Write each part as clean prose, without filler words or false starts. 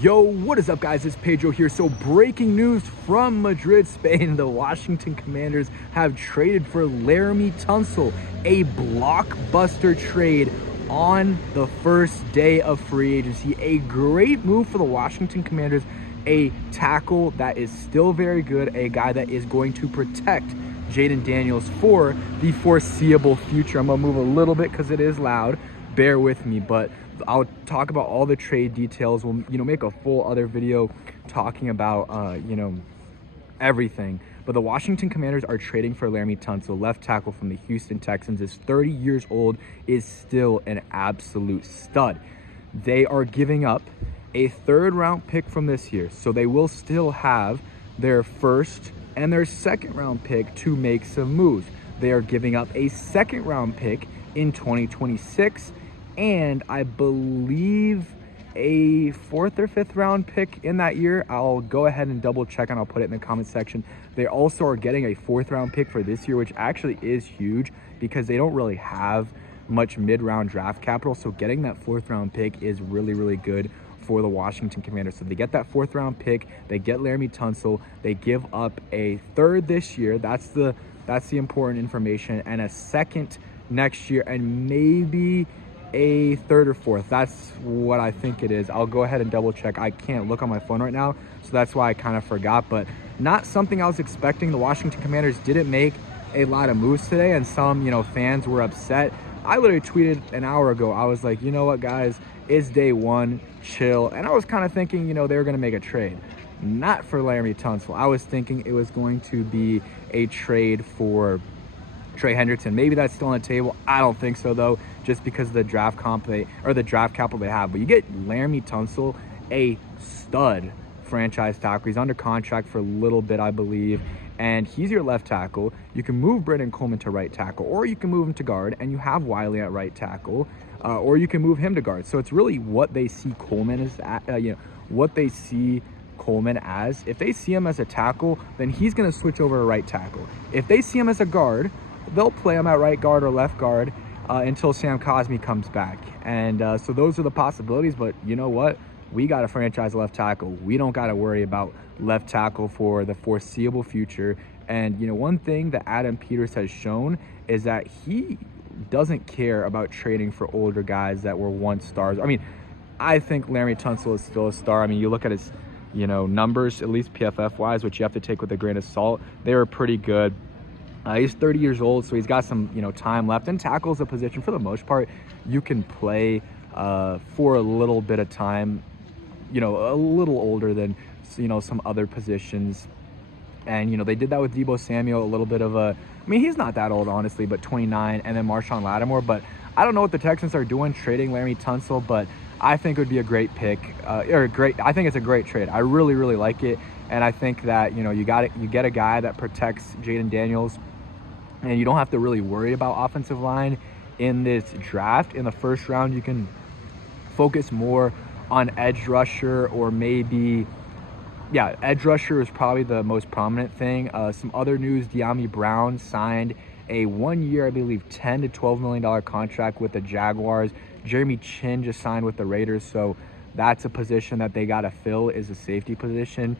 Yo, what is up, guys? It's Pedro here. So breaking news from Madrid, Spain. The Washington Commanders have traded for Laremy Tunsil, a blockbuster trade on the first day of free agency. A great move for the Washington Commanders, a tackle that is still very good, a guy that is going to protect Jaden Daniels for the foreseeable future. I'm gonna move a little bit because it is loud. Bear with me, but I'll talk about all the trade details. We'll make a full other video talking about everything. But the Washington Commanders are trading for Laremy Tunsil, left tackle from the Houston Texans. Is 30 years old, is still an absolute stud. They are giving up a third-round pick from this year, so they will still have their first and their second-round pick to make some moves. They are giving up a second-round pick in 2026, and I believe a fourth or fifth round pick in that year. I'll go ahead and double check and I'll put it in the comment section. They also are getting a fourth round pick for this year, which actually is huge because they don't really have much mid-round draft capital. So getting that fourth round pick is really, really good for the Washington Commanders. So they get that fourth round pick, they get Laremy Tunsil, they give up a third this year. That's the important information, and a second next year, and maybe a third or fourth. That's what I think it is. I'll go ahead and double check. I can't look on my phone right now, so that's why I kind of forgot, but not something I was expecting. The Washington Commanders didn't make a lot of moves today, and some fans were upset. I literally tweeted an hour ago, I was like, you know what, guys, it's day one, chill. And I was kind of thinking they were going to make a trade, not for Laremy Tunsil. I was thinking it was going to be a trade for Trey Hendrickson. Maybe that's still on the table. I don't think so, though, just because of the draft the draft capital they have. But you get Laremy Tunsil, a stud franchise tackle. He's under contract for a little bit, I believe, and he's your left tackle. You can move Brendan Coleman to right tackle, or you can move him to guard, and you have Wiley at right tackle, or you can move him to guard. So it's really what they see Coleman as, what they see Coleman as. If they see him as a tackle, then he's going to switch over to right tackle. If they see him as a guard, they'll play him at right guard or left guard until Sam Cosmi comes back. And so those are the possibilities. But you know what? We got a franchise left tackle. We don't got to worry about left tackle for the foreseeable future. And one thing that Adam Peters has shown is that he doesn't care about trading for older guys that were once stars. I mean, I think Laremy Tunsil is still a star. I mean, you look at his numbers, at least PFF wise, which you have to take with a grain of salt. They were pretty good. He's 30 years old, so he's got some time left. And tackle's a position, for the most part, you can play for a little bit of time, a little older than some other positions. And they did that with Deebo Samuel, a little bit of a, I mean, he's not that old, honestly, but 29, and then Marshawn Lattimore. But I don't know what the Texans are doing trading Laremy Tunsil, but I think it would be a great pick, I think it's a great trade. I really, really like it. And I think that you get a guy that protects Jaden Daniels, and you don't have to really worry about offensive line in this draft. In the first round, you can focus more on edge rusher, or maybe, edge rusher is probably the most prominent thing. Some other news: De'Ami Brown signed a 1 year, I believe, $10 to $12 million contract with the Jaguars. Jeremy Chin just signed with the Raiders, so that's a position that they got to fill, is a safety position.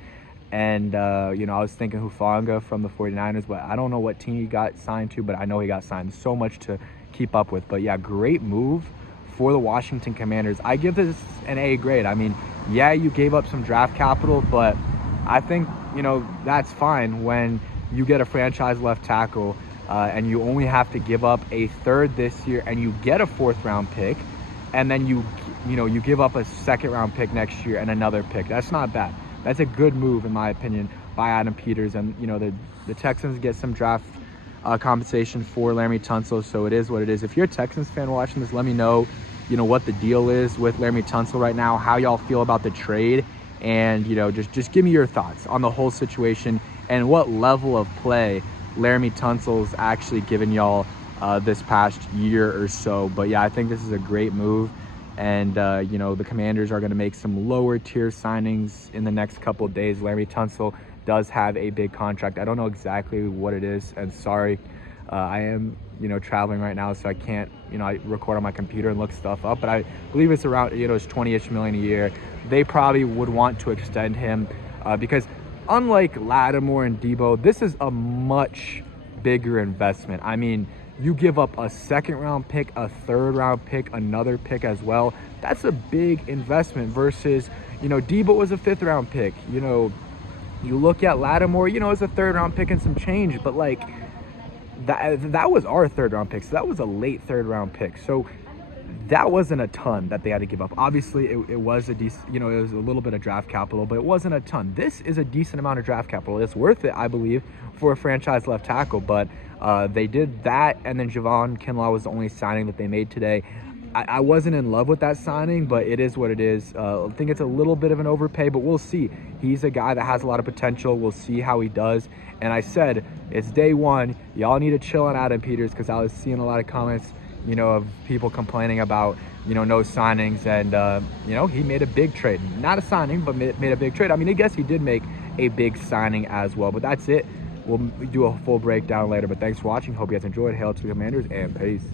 And, I was thinking Hufanga from the 49ers, but I don't know what team he got signed to, but I know he got signed. So much to keep up with. But, yeah, great move for the Washington Commanders. I give this an A grade. I mean, yeah, you gave up some draft capital, but I think, that's fine when you get a franchise left tackle and you only have to give up a third this year, and you get a fourth-round pick, and then you give up a second-round pick next year and another pick. That's not bad. That's a good move, in my opinion, by Adam Peters. And, the Texans get some draft compensation for Laremy Tunsil, so it is what it is. If you're a Texans fan watching this, let me know, what the deal is with Laremy Tunsil right now, how y'all feel about the trade, and, just give me your thoughts on the whole situation and what level of play Laremy Tunsil's actually given y'all this past year or so. But, yeah, I think this is a great move. And, the Commanders are going to make some lower tier signings in the next couple of days. Laremy Tunsil does have a big contract. I don't know exactly what it is. And sorry, I am traveling right now, so I can't, I record on my computer and look stuff up, but I believe it's around, it's 20-ish million a year. They probably would want to extend him because unlike Lattimore and Debo, this is a much bigger investment. I mean, you give up a second-round pick, a third-round pick, another pick as well. That's a big investment versus, Debo was a fifth-round pick. You look at Lattimore, it's a third-round pick and some change, but like that was our third-round pick, so that was a late third-round pick. So that wasn't a ton that they had to give up. Obviously, it was a decent, it was a little bit of draft capital, but it wasn't a ton. This is a decent amount of draft capital. It's worth it, I believe, for a franchise left tackle, but they did that, and then Javon Kinlaw was the only signing that they made today. I wasn't in love with that signing, but it is what it is. I think it's a little bit of an overpay, but we'll see. He's a guy that has a lot of potential. We'll see how he does. And I said, it's day one. Y'all need to chill on Adam Peters, because I was seeing a lot of comments, of people complaining about, no signings. And, he made a big trade. Not a signing, but made a big trade. I mean, I guess he did make a big signing as well. But that's it. We'll do a full breakdown later. But thanks for watching. Hope you guys enjoyed. Hail to the Commanders, and peace.